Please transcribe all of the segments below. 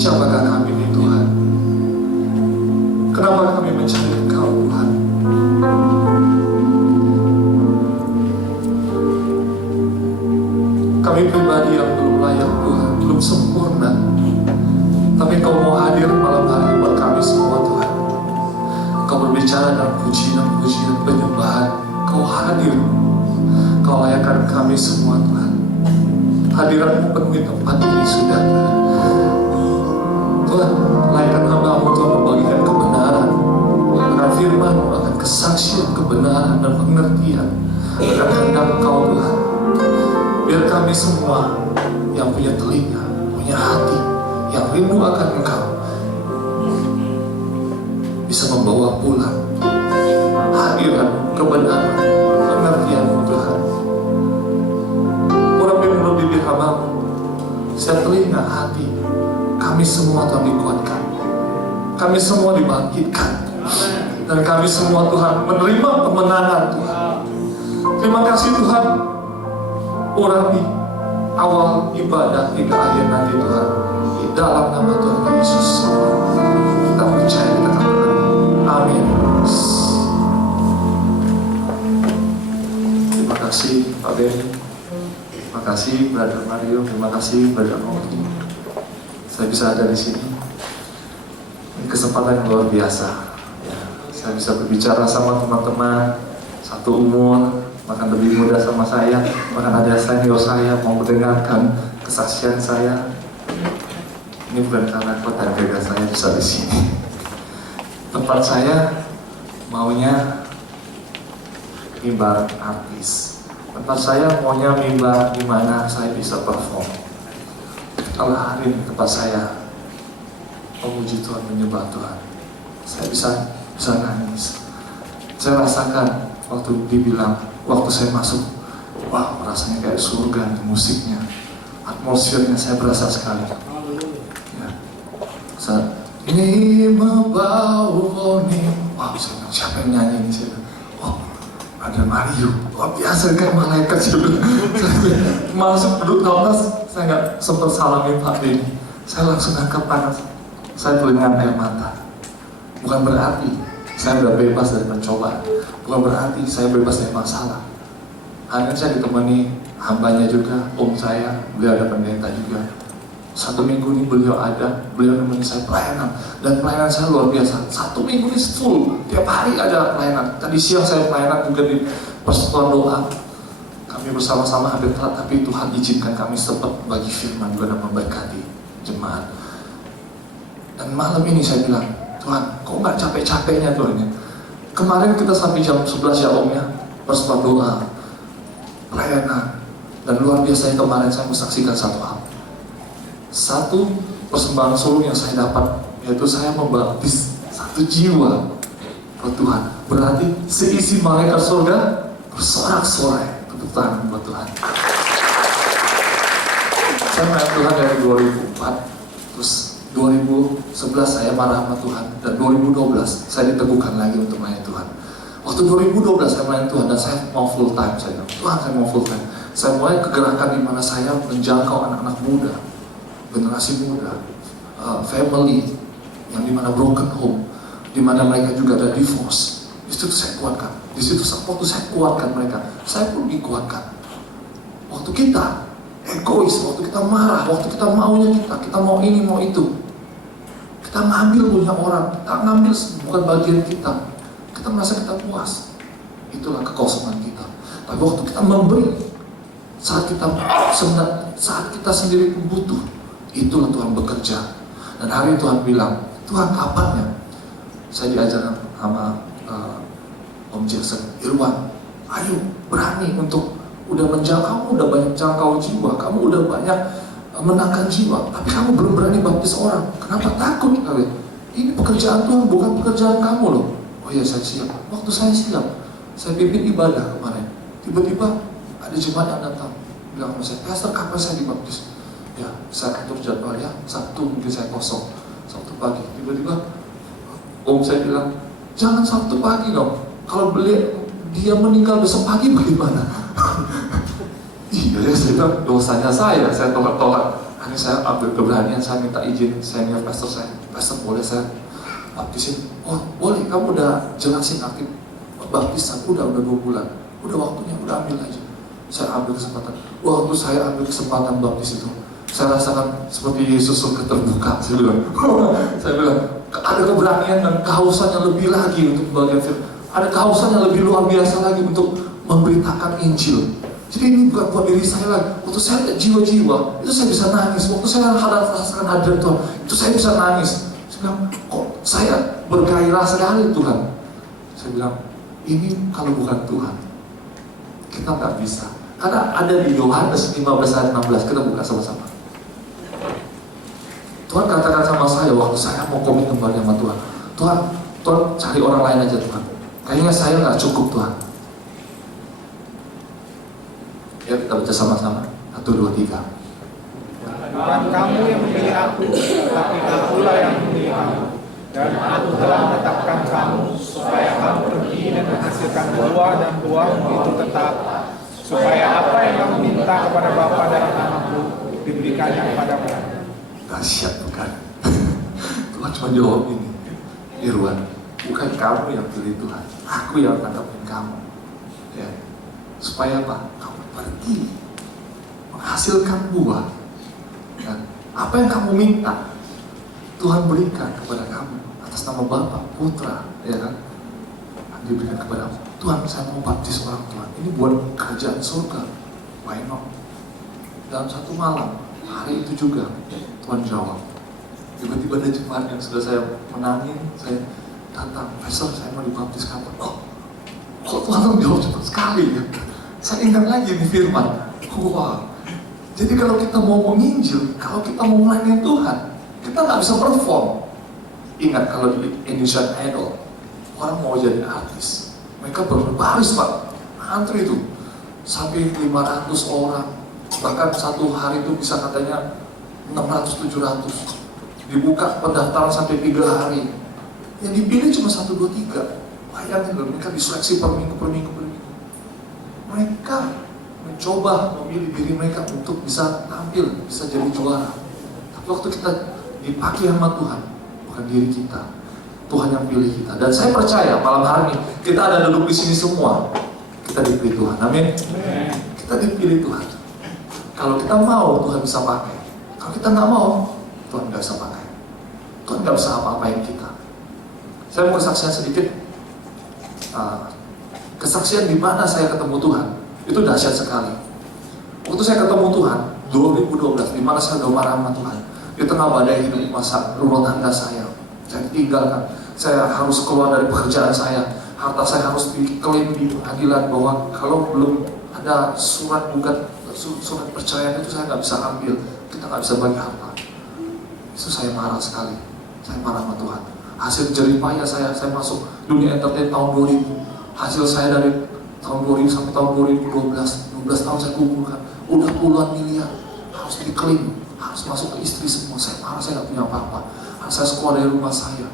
Siapakah kami ini Tuhan? Kenapa kami mencari Engkau Tuhan? Kami pribadi yang belum layak Tuhan, belum sempurna. Tapi Kau mau hadir malam hari buat kami semua Tuhan. Kau berbicara dalam pujian-pujian penyembahan. Kau hadir. Kau layakkan kami semua Tuhan. Hadirat-Mu penuhi tempat ini sudah Tuhan. Layakkan hamba-Mu Tuhan membagikan kebenaran akan firman-Mu, akan kesaksian kebenaran dan pengertian akan kehendak Kau Tuhan. Biar kami semua yang punya telinga, punya hati, yang rindu akan Engkau bisa membawa pulang hadirat kebenaran, pengertian-Mu Tuhan. Mulut bibir hamba-Mu, setiap telinga, hati, kami semua Tuhan dikuatkan, kami semua dibangkitkan, dan kami semua Tuhan menerima kemenangan Tuhan. Terima kasih Tuhan. Urapi awal ibadah hingga akhir nanti Tuhan, di dalam nama Tuhan Yesus kita percaya, kita katakan amin. Terima kasih Pak Benny, terima kasih Brother Mario, terima kasih Brother Moki. Saya bisa ada di sini. Ini kesempatan yang luar biasa ya. Saya bisa berbicara sama teman-teman satu umur, bahkan lebih muda sama saya, bahkan ada senior saya mau mendengarkan kesaksian saya. Ini bukan karena kota dan gagah saya bisa di sini. Tempat saya maunya mimbar artis. Tempat saya maunya mimbar di mana saya bisa perform. Kalau hari ini tempat saya memuji Tuhan, menyembah Tuhan, saya bisa nangis. Saya rasakan waktu dibilang, waktu saya masuk, wah rasanya kayak surga nih, musiknya, atmosfernya saya berasa sekali. Ya. Ini membau nih, wah saya bilang, siapa yang nyanyi ini? Saya bilang, oh ada Mario, wah biasa kayak malaikat. Saya masuk duduk kelas, saya nggak sempat salamin Pak Denny, saya langsung angkat tangan, saya telinga air mata. Bukan berarti saya udah bebas dari pencobaan, bukan berarti saya bebas dari masalah. Hanya saya ditemani hambanya juga, om saya, beliau ada pendeta juga. 1 minggu ini beliau nemani saya pelayanan, dan pelayanan saya luar biasa. 1 minggu ini full, tiap hari ada pelayanan. Tadi siang saya pelayanan juga di persekutuan doa. Kami bersama-sama hampir telat, tapi Tuhan izinkan kami sempat bagi firman juga dan memberkati jemaat. Dan malam ini saya bilang, Tuhan, kok nggak capek-capeknya Tuhan ya? Kemarin kita sampai jam 11 ya Om ya, persekutuan doa, pelayanan, dan luar biasa yang kemarin saya menyaksikan satu hal. Satu persembahan sulung yang saya dapat, yaitu saya membaptis 1 jiwa buat Tuhan. Berarti seisi malaikat surga bersorak-sorai. Tepuk tangan buat Tuhan. Saya melayani Tuhan dari 2004, terus 2011 saya marah sama Tuhan, dan 2012 saya diteguhkan lagi untuk melayani Tuhan. Waktu 2012 saya melayani Tuhan dan saya mau full time. Saya bilang, Tuhan saya mau full time. Saya mulai kegerakan di mana saya menjangkau anak-anak muda, generasi muda, family yang dimana broken home, dimana mereka juga ada divorce. Di situ saya kuatkan. Di situ waktu saya kuatkan mereka, saya pun dikuatkan. Waktu kita egois, waktu kita marah, waktu kita maunya kita mau ini mau itu, kita ngambil punya orang, kita ngambil bukan bagian kita, kita merasa kita puas. Itulah kekosongan kita. Tapi waktu kita memberi, saat kita sendiri butuh, itulah Tuhan bekerja. Dan hari Tuhan bilang, Tuhan kapan ya? Saya diajarkan sama Om Jackson, Irwan, ayo berani untuk udah menjangkau, udah banyak jangkau jiwa, kamu udah banyak menangkan jiwa, tapi kamu belum berani baptis orang. Kenapa takut kalian? Ini pekerjaan Tuhan, bukan pekerjaan kamu loh. Oh iya saya siap. Waktu saya siap, saya pimpin ibadah kemarin. Tiba-tiba ada jemaat yang datang, bilang sama saya, Pastor kapan saya dibaptis? Ya, saya atur jadwal ya, Sabtu mungkin saya kosong, Sabtu pagi. Tiba-tiba Om saya bilang, jangan Sabtu pagi dong. Kalau dia meninggal besok pagi bagaimana? Iya ya, saya bilang dosanya saya tolak-tolak. Akhirnya saya ambil keberanian, saya minta izin senior pastor saya, pastor boleh saya baptisin? Oh boleh, kamu udah jelasin aktif baptisan, udah 2 bulan, udah waktunya, udah ambil aja. Saya ambil kesempatan. Waktu saya ambil kesempatan baptis itu, saya rasakan seperti Yesus surga terbuka. Saya bilang, saya bilang, ada keberanian dan kehausan yang lebih lagi untuk membagikan firman. Ada kehausan yang lebih luar biasa lagi untuk memberitakan Injil. Jadi ini bukan buat diri saya lagi. Waktu saya lihat jiwa-jiwa, itu saya bisa nangis. Waktu saya rasakan hadirat Tuhan, itu saya bisa nangis. Saya bilang, kok saya bergairah sekali Tuhan. Saya bilang, ini kalau bukan Tuhan, kita nggak bisa. Karena ada di Yohanes 15 ayat 16, kita buka sama-sama. Tuhan katakan sama saya waktu saya mau komit kembali sama Tuhan, Tuhan cari orang lain aja Tuhan. Kayaknya saya nggak cukup Tuhan. Ya kita baca sama-sama. 1, 2, 3. Bukan kamu yang memilih aku, tapi akulah yang memilih kamu. Dan aku telah menetapkan kamu supaya kamu pergi dan menghasilkan buah dan buahmu itu tetap, supaya apa yang kamu minta kepada Bapa dalam namaku diberikannya kepadamu. Dahsyat bukan? Tuhan cuma jawab ini, Irwan, bukan kamu yang pilih Tuhan, aku yang tetapin kamu. Ya, supaya apa? Kamu pergi menghasilkan buah. Dan apa yang kamu minta, Tuhan berikan kepada kamu atas nama Bapa, Putra, ya kan? Diberikan kepada kamu. Tuhan, saya mau baptis orang Tuhan. Ini buat kerajaan surga. Why not? Dalam satu malam, hari itu juga Tuhan jawab. Tiba-tiba ada jemaat yang sudah saya menangin, saya datang, Pastor saya mau dibaptis kapan? Oh, kok Tuhan jawab cepat sekali ya? Saya ingat lagi di firman. Wah, jadi kalau kita mau menginjil, kalau kita mau melayani Tuhan, kita nggak bisa perform. Ingat kalau di Indonesian Idol, orang mau jadi artis, mereka berbaris Pak, antri itu sampai 500 orang, bahkan satu hari itu bisa katanya 600-700. Dibuka pendaftaran sampai 3 hari. Yang dipilih cuma 1, 2, 3. Bayangin loh, mereka diseleksi per minggu. Mereka mencoba memilih diri mereka untuk bisa tampil, bisa jadi juara. Tapi waktu kita dipakai sama Tuhan, bukan diri kita, Tuhan yang pilih kita. Dan saya percaya malam hari ini kita ada duduk di sini semua, kita dipilih Tuhan. Amin. Kita dipilih Tuhan. Kalau kita mau, Tuhan bisa pakai. Kalau kita nggak mau, Tuhan nggak bisa pakai. Tuhan nggak bisa apa-apain kita. Saya mau kesaksian sedikit. Kesaksian di mana saya ketemu Tuhan itu dahsyat sekali. Waktu saya ketemu Tuhan 2012, di mana saya udah marah sama Tuhan. Di tengah badai hidup masa rumah tangga saya ditinggalkan. Saya harus keluar dari pekerjaan saya. Harta saya harus diklaim di pengadilan bahwa kalau belum ada surat perceraian itu saya nggak bisa ambil. Kita nggak bisa bagi harta. Itu saya marah sekali. Saya marah sama Tuhan. Hasil jeripaya saya masuk dunia entertain tahun 2000. Hasil saya dari tahun 2000 sampai tahun 2012, 12 tahun saya kumpulkan, udah puluhan miliar, harus diklaim, harus masuk ke istri semua. Saya marah, saya nggak punya apa-apa. Saya keluar dari rumah saya,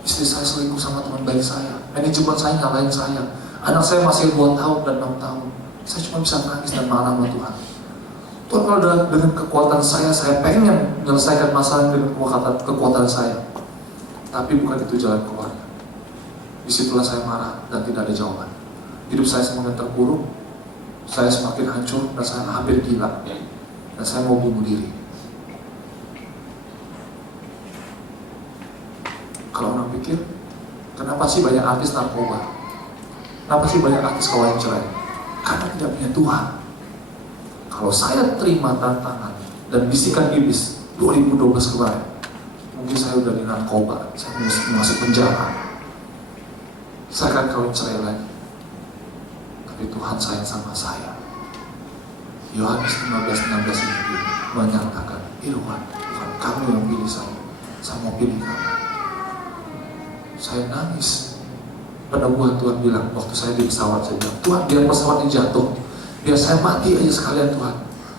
istri saya selingkuh sama teman baik saya, manajemen saya nyalain saya, anak saya masih 2 tahun dan 6 tahun. Saya cuma bisa nangis dan marah sama Tuhan. Tuhan, kalau dengan kekuatan saya pengen menyelesaikan masalah dengan kekuatan saya, tapi bukan itu jalan keluarnya. Disitulah saya marah dan tidak ada jawaban. Hidup saya semakin terpuruk, saya semakin hancur dan saya hampir gila. Dan saya mau bunuh diri. Kalau orang pikir, kenapa sih banyak artis narkoba? Kenapa sih banyak artis kawan cerai? Karena tidak punya Tuhan. Kalau saya terima tantangan dan bisikan iblis 2012 kemarin, mungkin saya udah di narkoba, saya masuk penjara. Saya akan kawin cerai lagi. Tapi Tuhan sayang sama saya. Yohanes 15:16 ini menyatakan, Irwan, bukan kamu yang pilih saya mau pilih kamu. Saya nangis. Pada buah Tuhan bilang, waktu saya di pesawat, saya bilang, Tuhan biar pesawat ini jatuh, biar saya mati aja sekalian Tuhan.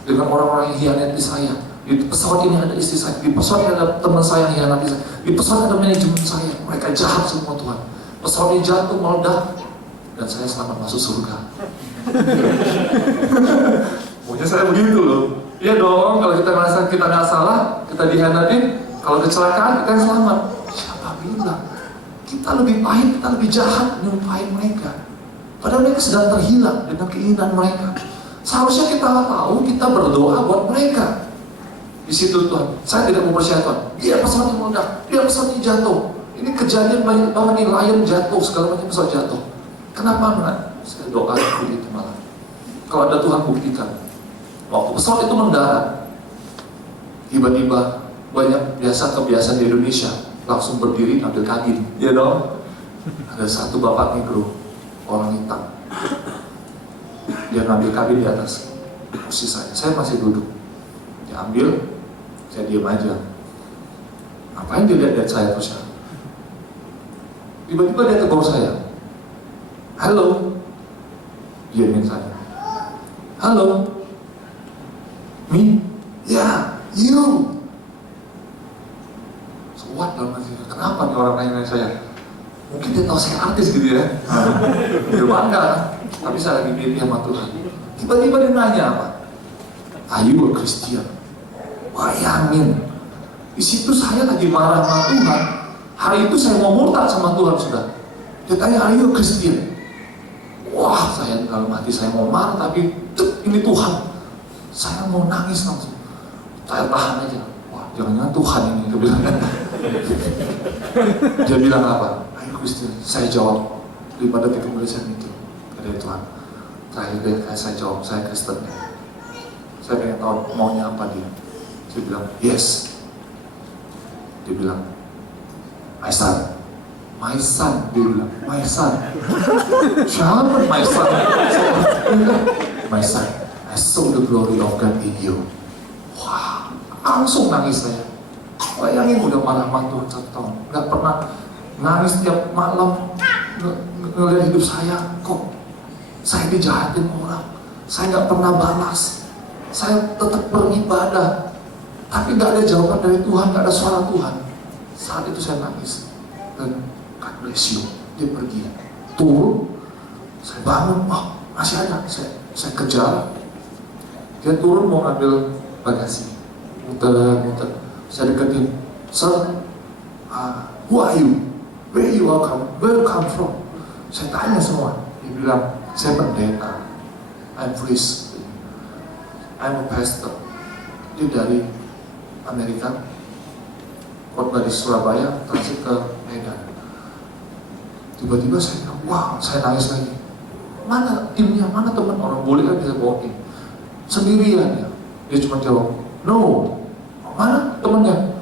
Dengan orang-orang yang hianati saya. Di pesawat ini ada istri saya, di pesawat ini ada teman saya yang hianati saya, di pesawat ada manajemen saya, mereka jahat semua Tuhan. Pesawat ini jatuh, meledak, dan saya selamat masuk surga. Maunya saya begitu loh. Iya dong, kalau kita merasa kita nggak salah, kita dihianatin, kalau kecelakaan kita yang selamat. Siapa bilang? Kita lebih pahit, kita lebih jahat nyumpahin mereka. Padahal mereka sedang terhilang dengan keinginan mereka. Seharusnya kita tahu, kita berdoa buat mereka. Di situ Tuhan, saya tidak mempercayai Tuhan. Dia pesawat yang meledak, dia pesawat yang jatuh. Ini kejadian banyak banget nih, lion jatuh, segala macam pesawat jatuh. Kenapa enggak? Saya doa begitu malah. Kalau ada Tuhan buktikan. Waktu pesawat itu mendarat, tiba-tiba banyak kebiasaan di Indonesia langsung berdiri ambil kabin. Ya dong. Ada satu bapak negro, orang hitam. Dia ngambil kabin di atas kursi saya masih duduk. Dia ambil, saya diam aja. Ngapain dia lihat saya terus ya? Tiba-tiba dia tegur saya. Halo. Diamin saya. Halo. Me? Ya, you. So what dalam hati saya? Kenapa nih orang nanya saya? Mungkin dia tahu saya artis gitu ya. Dia bangga. Tapi saya lagi milih sama Tuhan. Tiba-tiba dia nanya apa? Are you a Christian? Bayangin. Di situ saya lagi marah sama Tuhan. Hari itu saya mau murtad sama Tuhan sudah. Dia tanya, are you a Christian? Wah, saya dalam hati saya mau marah, tapi ini Tuhan. Saya mau nangis langsung. Saya tahan aja. Wah, jangan-jangan Tuhan ini. Dia bilang, dia bilang apa? Are you Christian? Saya jawab 5 detik kemudian itu. Dari Tuhan. Terakhir saya jawab, saya Kristen. Saya pengen tahu maunya apa dia. Saya bilang, yes. Dia bilang, my son. My son, dia bilang, my son. Siapa my son? My son, I saw the glory of God in you. Wah, langsung nangis saya. Bayangin udah marah mantu 1 tahun, nggak pernah nangis tiap malam ngeliat hidup saya. Kok saya dijahatin orang? Saya nggak pernah balas. Saya tetap beribadah, tapi nggak ada jawaban dari Tuhan, nggak ada suara Tuhan. Saat itu saya nangis dan God bless you. Dia pergi, turun, saya bangun, oh masih ada, saya kejar. Dia turun mau ambil bagasi, muter. Saya deketin, sir, who are you? Where you come from? Saya tanya semua. Dia bilang, saya pendeta, I'm priest, I'm a pastor. Dia dari Amerika, khotbah di Surabaya, transit ke Medan. Tiba-tiba saya bilang, wah, saya nangis lagi. Mana timnya, mana teman orang boleh kan dia bawa tim sendirian ya. Dia cuma jawab, no. Mana temannya?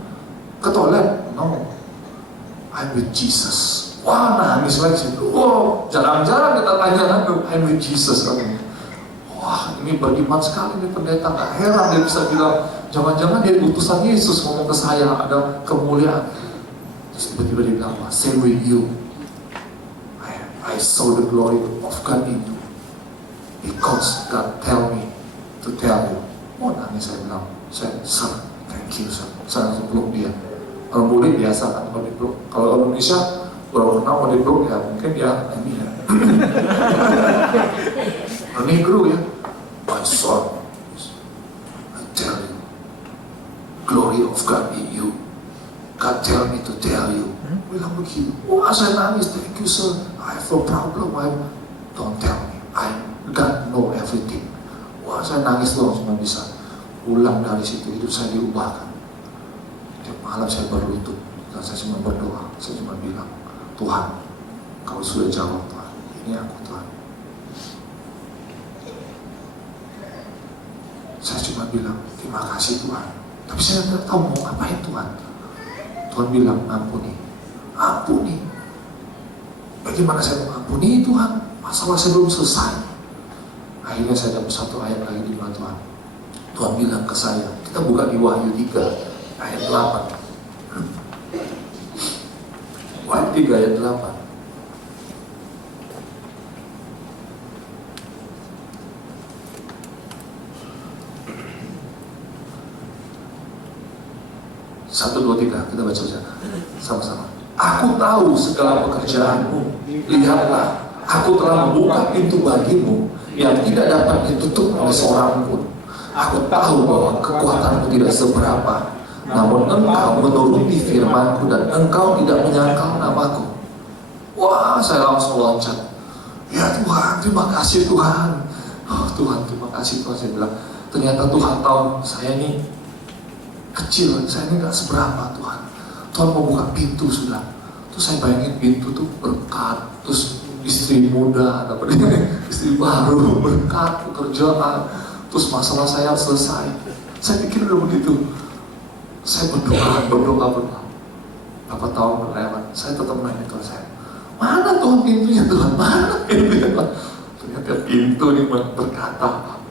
Ke toilet? No. I'm with Jesus. Wah, nangis lagi. Wow, jarang-jarang kita tanya kan, I'm with Jesus katanya. Wah, ini beriman sekali nih pendeta. Gak heran dia bisa bilang, jangan-jangan dia utusan Yesus ngomong ke saya, ada kemuliaan. Terus tiba-tiba dia bilang, same with you. I saw the glory of God in you. Because God tell me to tell you. Oh, nangis saya bilang, sir, thank you sir. Saya langsung peluk dia. Orang boleh biasa kan kalau dipeluk. Kalau Indonesia, baru kenal mau dipeluk ya mungkin dia ini ya. Negro ya. My son, I tell you, glory of God in you. God tell me to tell you. Bilang begitu. Wah, saya nangis. Thank you sir. I have a problem. Don't tell me. God know everything. Wah, saya nangis loh cuma bisa. Pulang dari situ hidup saya diubahkan. Tiap malam saya berlutut dan saya cuma berdoa. Saya cuma bilang, Tuhan, Kau sudah jawab Tuhan. Ini aku Tuhan. Saya cuma bilang, terima kasih Tuhan. Tapi saya tidak tahu mau ngapain Tuhan. Tuhan bilang, ampuni. Ampuni. Bagaimana saya mau ampuni Tuhan? Masalah saya belum selesai. Akhirnya saya dapat satu ayat lagi di mana Tuhan. Tuhan bilang ke saya, kita buka di Wahyu 3 ayat 8. Wahyu 3 ayat 8. Satu, dua, tiga, kita baca saja sama-sama. Aku tahu segala pekerjaanmu. Lihatlah, aku telah membuka pintu bagimu yang tidak dapat ditutup oleh seorang pun. Aku tahu bahwa kekuatanku tidak seberapa, namun engkau menuruti firmanku dan engkau tidak menyangkal namaku. Wah, saya langsung loncat. Ya Tuhan, terima kasih Tuhan. Oh Tuhan, terima kasih Tuhan. Saya bilang, ternyata Tuhan tahu saya ini kecil, saya ini gak seberapa Tuhan. Tuhan mau buka pintu sudah. Terus saya bayangin pintu tuh berkat, terus istri muda, dapat istri baru, berkat, pekerjaan, terus masalah saya selesai. Saya pikir udah begitu. Saya berdoa. Berapa tahun berlewat, saya tetap nanya Tuhan saya, mana Tuhan pintunya Tuhan, mana pintunya Tuhan? Ternyata pintu ini berkata,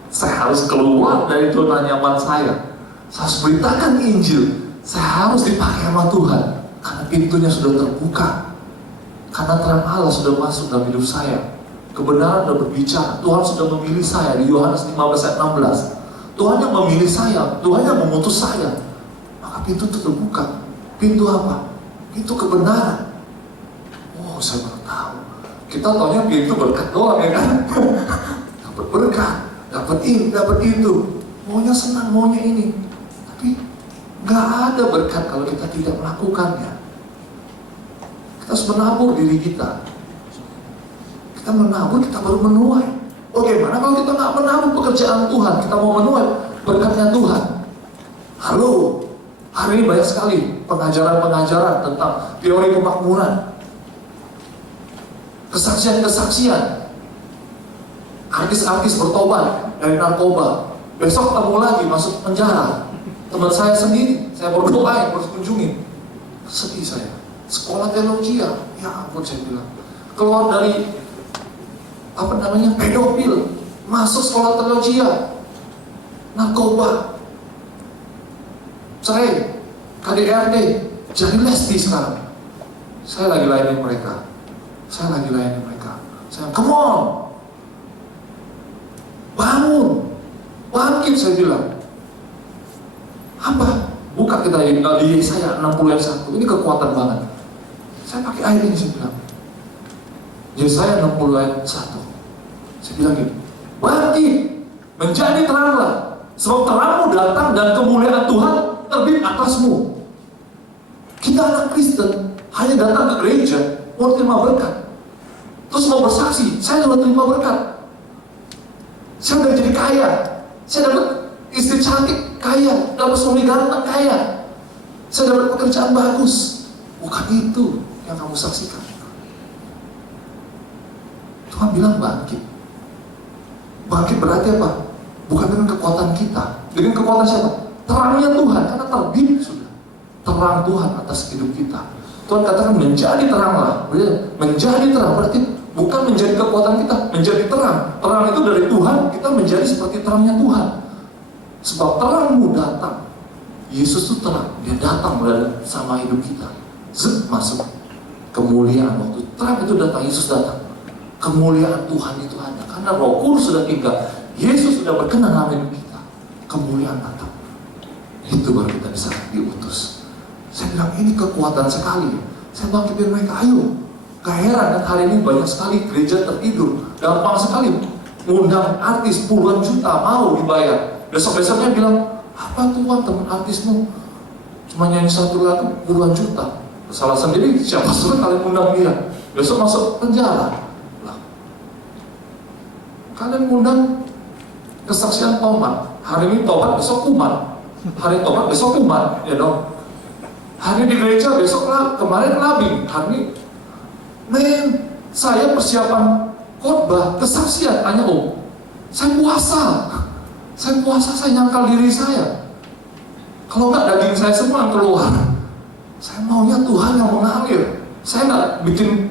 saya harus keluar dari zona nyaman saya. Saya harus beritakan Injil, saya harus dipakai sama Tuhan, karena pintunya sudah terbuka. Karena terang Allah sudah masuk dalam hidup saya. Kebenaran sudah berbicara. Tuhan sudah memilih saya di Yohanes 15 ayat 16. Tuhan yang memilih saya, Tuhan yang memutus saya. Maka pintu itu terbuka. Pintu apa? Pintu kebenaran. Oh, saya baru tahu. Kita taunya pintu berkat doang ya kan? Dapat berkat, dapat ini, dapat itu. Maunya senang, maunya ini. Tapi nggak ada berkat kalau kita tidak melakukannya. Kita harus menabur diri kita. Kita menabur, kita baru menuai. Bagaimana kalau kita nggak menabur pekerjaan Tuhan? Kita mau menuai berkatnya Tuhan. Halo, hari ini banyak sekali pengajaran-pengajaran tentang teori kemakmuran, kesaksian-kesaksian, artis-artis bertobat dari narkoba. Besok ketemu lagi masuk penjara. Teman saya sendiri, saya berdoa, harus kunjungi. Sedih saya. Sekolah teologi ya ampun saya bilang. Keluar dari pedofil, masuk sekolah teologi narkoba, cerai, KDRT, jadi lesbi sekarang. Saya lagi layanin mereka. Saya, come on, bangun, bangkit saya bilang. Apa? Buka kita di Yesaya 60 ayat 1. Ini kekuatan banget. Saya pakai ayat ini, saya bilang. Yesaya 60 ayat 1. Saya bilang gini, bangkit, menjadi teranglah, sebab terangmu datang dan kemuliaan Tuhan terbit atasmu. Kita anak Kristen hanya datang ke gereja mau terima berkat, terus mau bersaksi, saya sudah terima berkat, saya sudah jadi kaya, saya dapat istri cantik kaya, dapat suami ganteng kaya, saya dapat pekerjaan bagus. Bukan itu yang kamu saksikan. Tuhan bilang bangkit. Bangkit berarti apa? Bukan dengan kekuatan kita. Dengan kekuatan siapa? Terangnya Tuhan, karena terbit sudah terang Tuhan atas hidup kita. Tuhan katakan menjadi teranglah. Menjadi terang berarti bukan menjadi kekuatan kita, menjadi terang. Terang itu dari Tuhan, kita menjadi seperti terangnya Tuhan. Sebab terangmu datang. Yesus itu terang, dia datang bersama hidup kita. Masuk kemuliaan. Waktu terang itu datang, Yesus datang, kemuliaan Tuhan itu ada. Karena Roh Kudus sudah tinggal, Yesus sudah berkenan dalam hidup kita, kemuliaan datang. Itu baru kita bisa diutus. Saya bilang ini kekuatan sekali. Saya bangkitin mereka, ayo. Gak heran kan hari ini banyak sekali gereja tertidur. Gampang sekali ngundang artis puluhan juta, mau dibayar. Besok-besoknya bilang, apa Tuhan teman artismu cuma nyanyi satu lagu puluhan juta. Salah sendiri, siapa suruh kalian undang dia? Besok masuk penjara. Lah, kalian undang kesaksian tobat. Hari ini tobat, besok kumat. Hari tobat, besok kumat, ya dong. Hari di gereja, besok kemarin labing. Hari ini, saya persiapan khotbah, kesaksian. Tanya Om, saya puasa, saya nyangkal diri saya. Kalau nggak daging saya semua keluar. Saya maunya Tuhan yang mengalir. Saya nggak bikin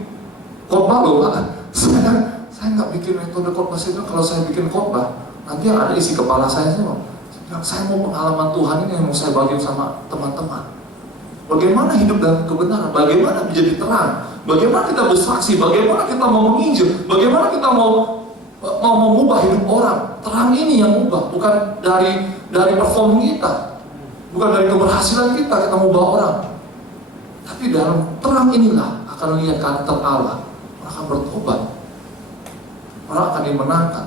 khotbah loh Pak. Saya nggak bikin metode khotbah. Kalau saya bikin khotbah, nanti yang ada isi kepala saya semua. Saya mau pengalaman Tuhan ini yang mau saya bagi sama teman-teman. Bagaimana hidup dalam kebenaran, bagaimana menjadi terang, bagaimana kita bersaksi, bagaimana kita mau menginjil, bagaimana kita mau mengubah hidup orang. Terang ini yang mengubah, bukan dari perform kita, bukan dari keberhasilan kita mengubah orang. Tapi dalam terang inilah akan lihat karakter Allah. Orang akan bertobat, orang akan dimenangkan,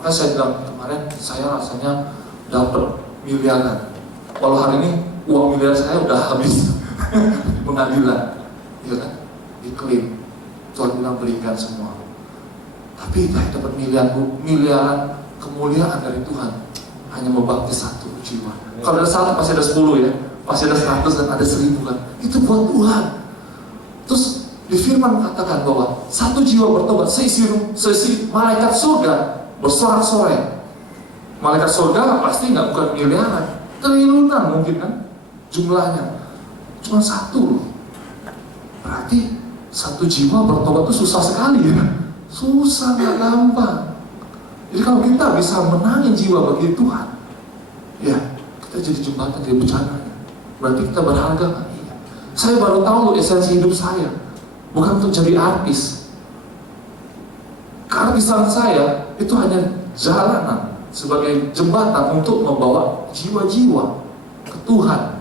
Maka saya bilang kemarin saya rasanya dapat miliaran. Walau hari ini uang miliar saya udah habis di pengadilan, ya kan? Diklaim. Tuhan bilang berikan semua. Tapi saya dapat miliaran kemuliaan dari Tuhan hanya membaptis 1 jiwa. Kalau ada 1 pasti ada 10 ya, pasti ada 100 dan ada 1000 kan. Itu buat Tuhan. Terus di firman katakan bahwa 1 jiwa bertobat, seisi malaikat surga bersorak-sorai. Malaikat surga pasti nggak bukan miliaran, triliunan mungkin kan jumlahnya. Cuma 1 loh. Berarti 1 jiwa bertobat itu susah sekali ya. Susah, nggak gampang. Jadi kalau kita bisa menangin jiwa bagi Tuhan, ya kita jadi jembatan, jadi bencana. Berarti kita berharga kan? Iya. Saya baru tahu loh esensi hidup saya, bukan untuk jadi artis. Keartisan saya itu hanya jalanan sebagai jembatan untuk membawa jiwa-jiwa ke Tuhan.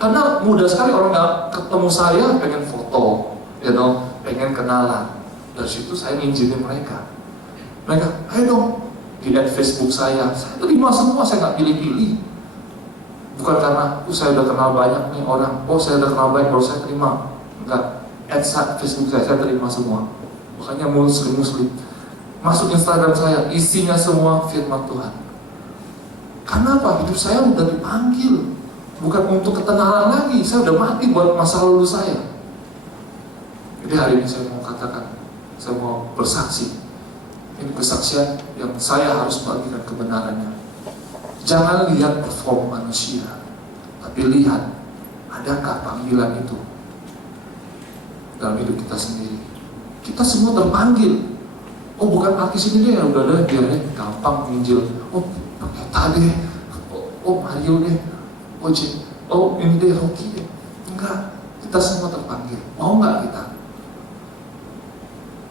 Karena mudah sekali orang nggak ketemu saya pengen foto, pengen kenalan. Dari situ saya nginjinin mereka. Mereka, ayo dong, di Facebook saya terima semua, saya nggak pilih-pilih. Bukan karena saya udah kenal banyak nih orang, saya udah kenal banyak baru saya terima. Enggak, Facebook saya terima semua. Makanya muslim. Masuk Instagram saya, isinya semua firman Tuhan. Karena apa? Hidup saya udah dipanggil, bukan untuk ketenaran lagi. Saya udah mati buat masa lalu saya. Jadi hari ini saya mau katakan, saya mau bersaksi. Ini kesaksian yang saya harus bagikan kebenarannya. Jangan lihat perform manusia, tapi lihat adakah panggilan itu dalam hidup kita sendiri. Kita semua terpanggil. Oh bukan artis ini deh, udah deh biar deh gampang nginjil. Oh Peta deh, oh Mario deh, oh ini deh Rocky deh. Enggak, kita semua terpanggil. Mau nggak kita?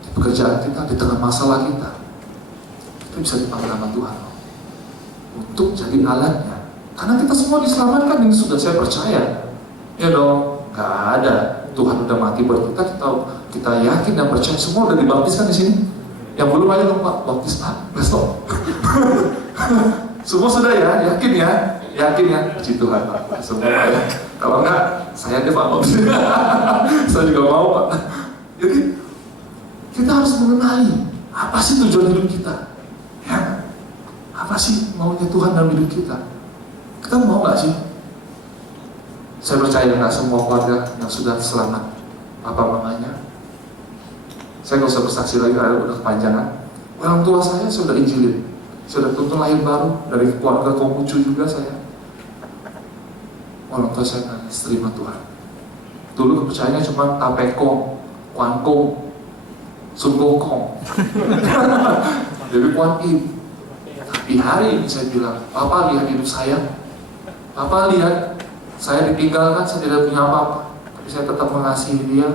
Di pekerjaan kita, di tengah masalah kita bisa dipanggil sama Tuhan untuk jadi alatnya. Karena kita semua diselamatkan, ini sudah saya percaya. Ya dong, nggak ada. Tuhan udah mati buat kita yakin dan percaya. Semua udah dibaptiskan di sini. Yang belum aja dong Pak, baptis Pak, besok. Semua sudah ya, yakin ya. Puji Tuhan Pak, semua ya. Kalau enggak, saya deh Pak baptis. Saya juga mau Pak. Jadi kita harus mengenali apa sih tujuan hidup kita. Ya, apa sih maunya Tuhan dalam hidup kita? Kita mau nggak sih? Saya percaya nggak semua keluarga yang sudah selamat papa mamanya. Saya nggak usah bersaksi lagi, udah kepanjangan. Orang tua saya sudah injilin, sudah tuntun lahir baru dari keluarga Konghucu juga saya. Orang tua saya nggak terima Tuhan. Dulu kepercayaannya cuma Tapekong, Kwankong, Sunggokong. Jadi Kuan Im. Tapi hari ini saya bilang, Papa lihat hidup saya. Papa lihat saya ditinggalkan, saya tidak punya apa-apa, tapi saya tetap mengasihi dia,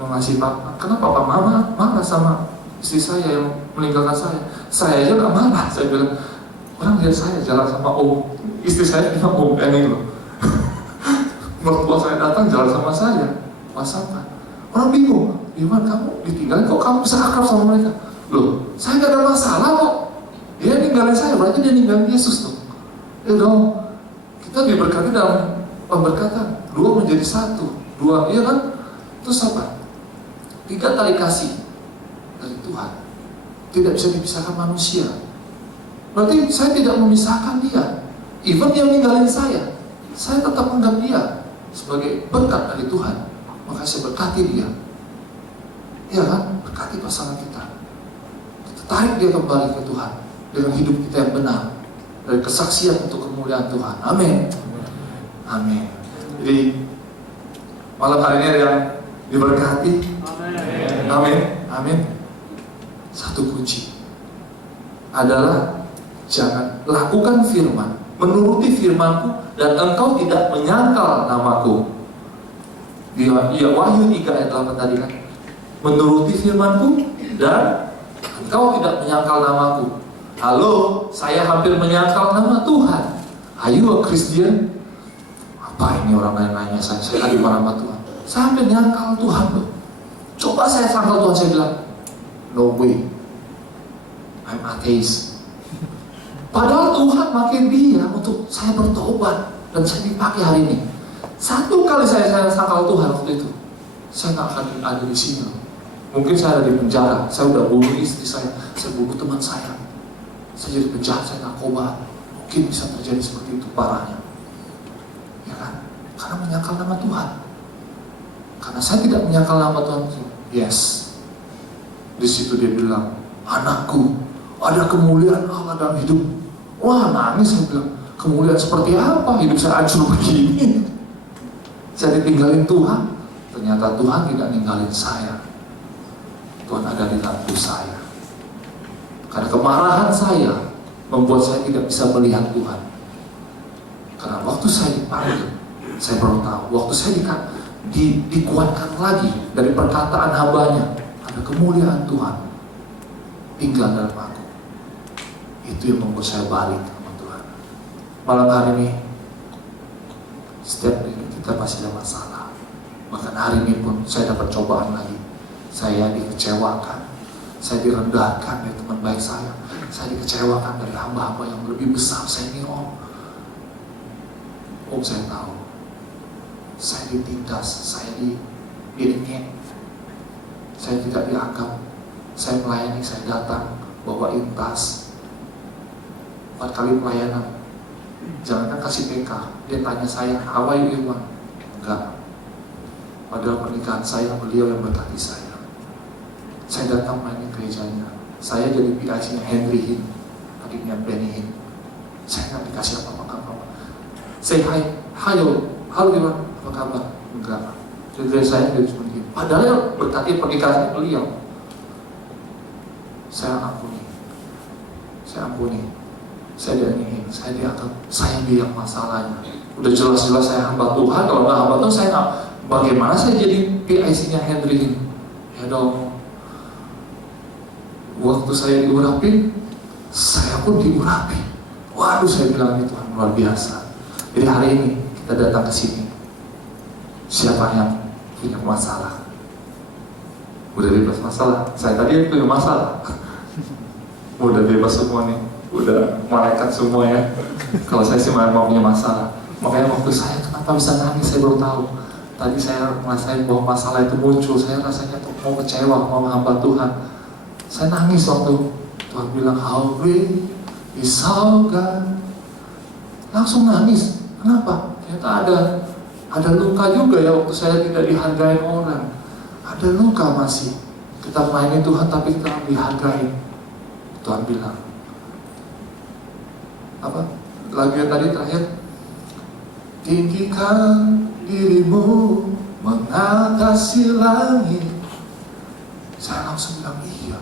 mengasihi Papa. Kenapa Papa marah sama istri saya yang meninggalkan saya? Saya aja gak marah. Saya bilang, orang lihat saya jalan sama Om, istri saya bilang Om ini loh. Mertua saya datang jalan sama saya, pasangan. Orang bingung, gimana kamu ditinggalin, kok kamu bisa akrab sama mereka? Loh, saya gak ada masalah kok. Dia ninggalin saya, berarti dia ninggalin Yesus dong. Ya dong, kita diberkati dalam pemberkatan. 2 menjadi 1, 2, iya kan? Terus apa? 3 tali kasih dari Tuhan tidak bisa dipisahkan manusia. Berarti saya tidak memisahkan dia. Even dia ninggalin saya tetap menganggap dia sebagai berkat dari Tuhan. Maka saya berkati dia. Iya kan? Berkati pasangan kita. Kita tarik dia kembali ke Tuhan dengan hidup kita yang benar, dari kesaksian untuk kemuliaan Tuhan. Amin. Amin. Jadi malam hari ini ada yang diberkati. Amin. Amin. Satu kunci adalah jangan lakukan firman, menuruti firmanku, dan engkau tidak menyangkal namaku. Wahyu 3 ayat 8 tadi kan, menuruti firmanku dan engkau tidak menyangkal namaku. Halo, saya hampir menyangkal nama Tuhan. Are you a Christian? Apa ini orang lain nanya saya lagi marah sama Tuhan. Saya hampir menyangkal Tuhan loh. Coba saya sangkal Tuhan, saya bilang, no way, I'm atheist. Padahal Tuhan makin dia untuk saya bertobat dan saya dipakai hari ini. Satu kali saya sangkal Tuhan waktu itu, saya nggak akan ada di sini. Mungkin saya ada di penjara, saya udah bunuh istri saya bunuh teman saya jadi penjahat, saya narkoba. Mungkin bisa terjadi seperti itu parahnya, ya kan? Karena menyangkal nama Tuhan. Karena saya tidak menyangkal nama Tuhan. Yes, di situ dia bilang, anakku, ada kemuliaan Allah dalam hidup. Wah, nangis. Saya bilang, kemuliaan seperti apa? Hidup saya hancur begini. Saya ditinggalin Tuhan. Ternyata Tuhan tidak ninggalin saya. Tuhan ada di dalam hidup saya. Karena kemarahan saya membuat saya tidak bisa melihat Tuhan. Karena waktu saya dipanggil, saya baru tahu. Waktu saya dikuatkan lagi dari perkataan hambanya, ada kemuliaan Tuhan tinggal dalam aku. Itu yang membuat saya balik sama Tuhan. Malam hari ini, setiap hari kita pasti ada masalah. Bahkan hari ini pun saya dapat cobaan lagi. Saya dikecewakan, saya direndahkan dari teman baik saya dikecewakan dari hamba-hamba yang lebih besar saya ini. Saya tahu, saya ditindas, saya diengek, saya tidak dianggap. Saya melayani, saya datang bawain tas 4 kali pelayanan. Jangan kasih PK, dia tanya saya, how are you Irwan? Enggak. Padahal pernikahan saya, beliau yang berkati saya. Saya datang main gerejanya. Saya jadi PIC-nya Henry Hin, adiknya Benny Hin. Saya nggak dikasih apa-apa. Say hi, halo Irwan, apa kabar? Enggak. Jadi saya jadi cuma gini. Padahal berkati pernikahan beliau. Saya ampuni. Saya dianihin, saya dianggap, saya biang masalahnya. Udah jelas-jelas saya hamba Tuhan, kalau nggak hamba Tuhan saya nggak. Bagaimana saya jadi PIC-nya Henry Hin? Ya dong. Waktu saya diurapi, saya pun diurapi. Waduh, saya bilang ini Tuhan luar biasa. Jadi hari ini kita datang ke sini. Siapa yang punya masalah? Udah bebas masalah. Saya tadi punya masalah. Udah bebas semua nih. Udah malaikat semua ya. Kalau saya sih mau punya masalah. Makanya waktu saya kenapa bisa nangis saya baru tahu. Tadi saya merasain bahwa masalah itu muncul. Saya rasanya mau kecewa, mau hamba Tuhan. Saya nangis waktu Tuhan bilang, how great is our God. Langsung nangis. Kenapa? Ternyata ada luka juga ya waktu saya tidak dihargai orang. Ada luka masih. Kita melayani Tuhan tapi kita dihargai. Tuhan bilang, apa? Lagu yang tadi terakhir, tinggikan dirimu mengatasi langit. Saya langsung bilang, iya,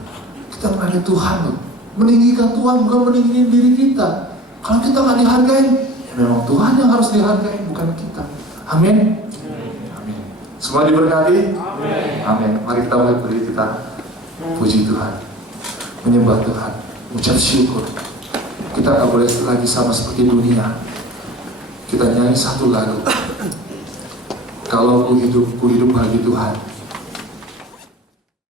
kita melayani Tuhan loh. Meninggikan Tuhan bukan meninggikan diri kita. Kalau kita nggak dihargai, ya memang Tuhan yang harus dihargai, bukan kita. Amin. Amin. Semua diberkati. Amin. Mari kita beri kita puji Tuhan, menyembah Tuhan, ucap syukur. Kita nggak boleh lagi sama seperti dunia. Kita nyanyi satu lagu. Kalau ku hidup bagi Tuhan.